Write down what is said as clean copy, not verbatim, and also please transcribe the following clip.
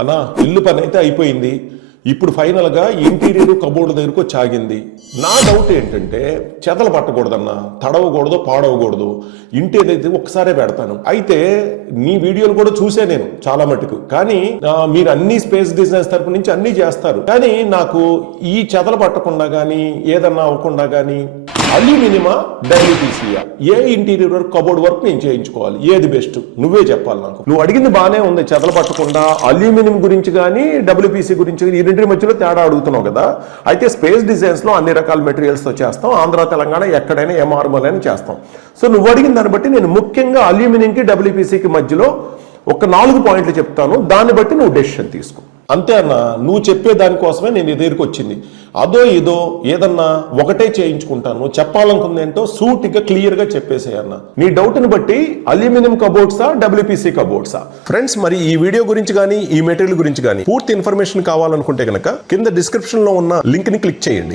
అన్నా ఇల్లు పని అయితే అయిపోయింది. ఇప్పుడు ఫైనల్గా ఇంటీరియర్ కబోర్డ్ దగ్గరకు వచ్చి ఆగింది. నా డౌట్ ఏంటంటే చెదలు పట్టకూడదన్నా, తడవకూడదు, పాడవకూడదు. ఇంటీరియర్ అయితే ఒక్కసారే పెడతాను. అయితే నీ వీడియోలు కూడా చూసే నేను చాలా మటుకు. కానీ మీరు అన్ని స్పేస్ డిజైన్స్ తరపు నుంచి అన్ని చేస్తారు. కానీ నాకు ఈ చెదలు పట్టకుండా కానీ ఏదన్నా అవ్వకుండా కానీ అల్యూమినియమా డబ్ల్యూపీసీయా ఏ ఇంటీరియర్ వర్క్ కబోర్డ్ వర్క్ నేను చేయించుకోవాలి, ఏది బెస్ట్ నువ్వే చెప్పాలి నాకు. నువ్వు అడిగింది బాగానే ఉంది, చెదలు పట్టకుండా అల్యూమినియం గురించి కానీ డబ్ల్యూపీసీ గురించి ఈ రెండింటి మధ్యలో తేడా అడుగుతున్నావు కదా. అయితే స్పేస్ డిజైన్స్ లో అన్ని రకాల మెటీరియల్స్ తో చేస్తాం. ఆంధ్ర తెలంగాణ ఎక్కడైనా ఎంఆర్ఎల్ అని చేస్తాం. సో నువ్వు అడిగిన దాన్ని బట్టి నేను ముఖ్యంగా అల్యూమినియంకి డబ్ల్యూపీసీకి మధ్యలో ఒక 4 పాయింట్లు చెప్తాను. దాన్ని బట్టి నువ్వు డెసిషన్ తీసుకో. అంతే అన్న, నువ్వు చెప్పే దానికోసమే నేను దగ్గరికి వచ్చింది. అదో ఇదో ఏదన్నా ఒకటే చేయించుకుంటాను. చెప్పాలనుకుంది ఏంటో సూటిగా క్లియర్గా చెప్పేసేయన్న. నీ డౌట్ని బట్టి అల్యూమినియం కబోర్డ్సా డబ్ల్యూపీసీ కబోర్డ్సా? ఫ్రెండ్స్, మరి ఈ వీడియో గురించి కానీ ఈ మెటీరియల్ గురించి కానీ పూర్తి ఇన్ఫర్మేషన్ కావాలనుకుంటే కనుక కింద డిస్క్రిప్షన్ లో ఉన్న లింక్ ని క్లిక్ చేయండి.